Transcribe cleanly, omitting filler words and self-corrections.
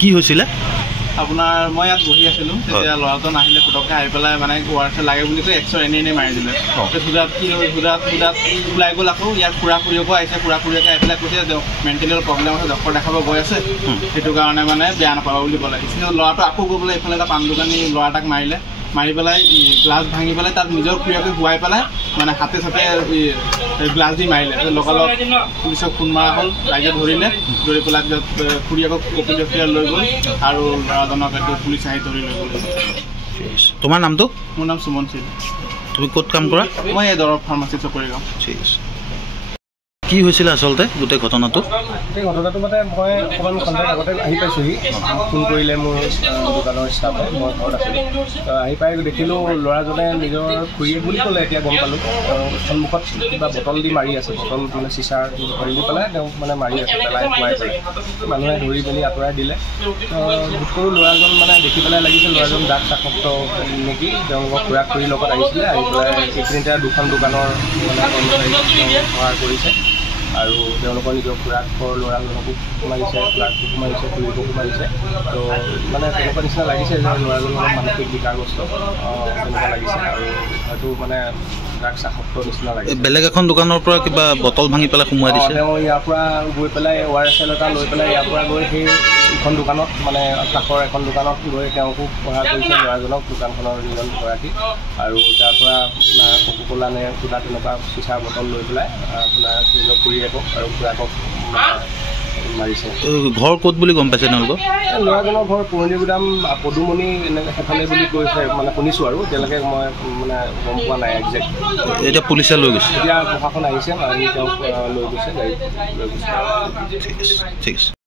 কি হৈছিলে আপোনাৰ মই ইয়াত বহি আছিলোঁ তেতিয়া ল'ৰাজন আহিলে ফটককৈ আহি পেলাই মানে ৱাৰ্ছে লাগে বুলি কৈ এক্সৰ এনেই মাৰি দিলে সুধাত কি হ'ল সুধাত ওলাই গ'ল আকৌ ইয়াত খুৰা খুৰীয়েকো আহিছে খুৰা খুৰীয়েকে আহি পেলাই কৈছে যে মেণ্টেলিয়েল প্ৰব্লেম আছে ডক্টৰ দেখাব গৈ আছে সেইটো কাৰণে মানে বেয়া নাপাব বুলি ক'লে কিন্তু ল'ৰাটো আকৌ গৈ পেলাই এইফালে এটা পাণ দোকানী ল'ৰা এটাক মাৰিলে মাৰি পেলাই গ্লাছ ভাঙি পেলাই তাত নিজৰ খুৰীয়েকে শুৱাই পেলাই মানে হাতে চাতে গ্লাছ দি মাৰিলে লগালগ পুলিচক ফোন মৰা হ'ল ৰাইজে ধৰিলে ধৰি পেলাই পিছত খুৰীয়েকক কপি ডক্টৰ লৈ গ'ল আৰু ল'ৰাজনক এইটো পুলিচ আহি ধৰি লৈ গ'ল তোমাৰ নামটো মোৰ নাম সুমন সিং তুমি ক'ত কাম কৰা মই এই দৰৱ ফাৰ্মাচী চকৰিগাঁও ঠিক আছে কি হৈছিলে আচলতে গোটেই ঘটনাটো এই ঘটনাটো মানে মই অকণমান সন্ধিয়া আগতে আহি পাইছোঁহি ফোন কৰিলে মোৰ দোকানৰ ষ্টাফে মই ঘৰত আছিলোঁ আহি পাই দেখিলোঁ ল'ৰাজনে নিজৰ খুৰীয়েক বুলি ক'লে এতিয়া গম পালোঁ সন্মুখত কিবা বটল দি মাৰি আছে বটল মানে চিচাৰ ধৰি দি পেলাই তেওঁক মানে মাৰি আছে পেলাই সোমাই পেলাই মানুহে ধৰি মেলি আঁতৰাই দিলে ভোট কৰোঁ ল'ৰাজন মানে দেখি পেলাই লাগিছে ল'ৰাজন দাঁত আসক্ত নেকি তেওঁলোকৰ খুৰা খুৰীৰ লগত আহিছিলে আহি পেলাই এইখিনিতে দুখন দোকানৰ মানে কৰ্মচাৰীক সহায় কৰিছে আৰু তেওঁলোকৰ নিজৰ খুৰাকৰ ল'ৰাজনকো মাৰিছে খুৰাকো মাৰিছে খুৰীকো মাৰিছে তো মানে তেনেকুৱা নিচিনা লাগিছে যে ল'ৰাজনৰ মানসিক বিকাৰগ্ৰস্ত তেনেকুৱা লাগিছে আৰু হয়তো মানে ড্ৰাগছ আসক্ত নিচিনা লাগিছে বেলেগ এখন দোকানৰ পৰা কিবা বটল ভাঙি পেলাই সোমোৱাই দিছে তেওঁ ইয়াৰ পৰা গৈ পেলাই ORSL এটা লৈ পেলাই ইয়াৰ পৰা গৈ সেই এখন দোকানত মানে কাষৰ এখন দোকানত গৈ তেওঁকো সহায় কৰিছে ল'ৰাজনক দোকানখনৰ নিয়ন্ত্ৰণগৰাকী আৰু তাৰ পৰা আপোনাৰ কোকোকোলা নে কিবা তেনেকুৱা চিচাৰ বটল লৈ পেলাই আপোনাৰ নিজৰ খুৰীয়েকক আৰু খুৰাকক মাৰিছে ঘৰ ক'ত বুলি গম পাইছে তেওঁলোকৰ ল'ৰাজনৰ ঘৰ পুৰণিগুদাম পদুমণি সেইফালে বুলি কৈছে মানে শুনিছোঁ আৰু এতিয়ালৈকে মই মানে গম পোৱা নাই একজেক্ট এতিয়া পুলিচে লৈ গৈছে এতিয়া প্ৰশাসন আহিছে আহি তেওঁক লৈ গৈছে গাড়ীত লৈ গৈছে ঠিক আছে ঠিক আছে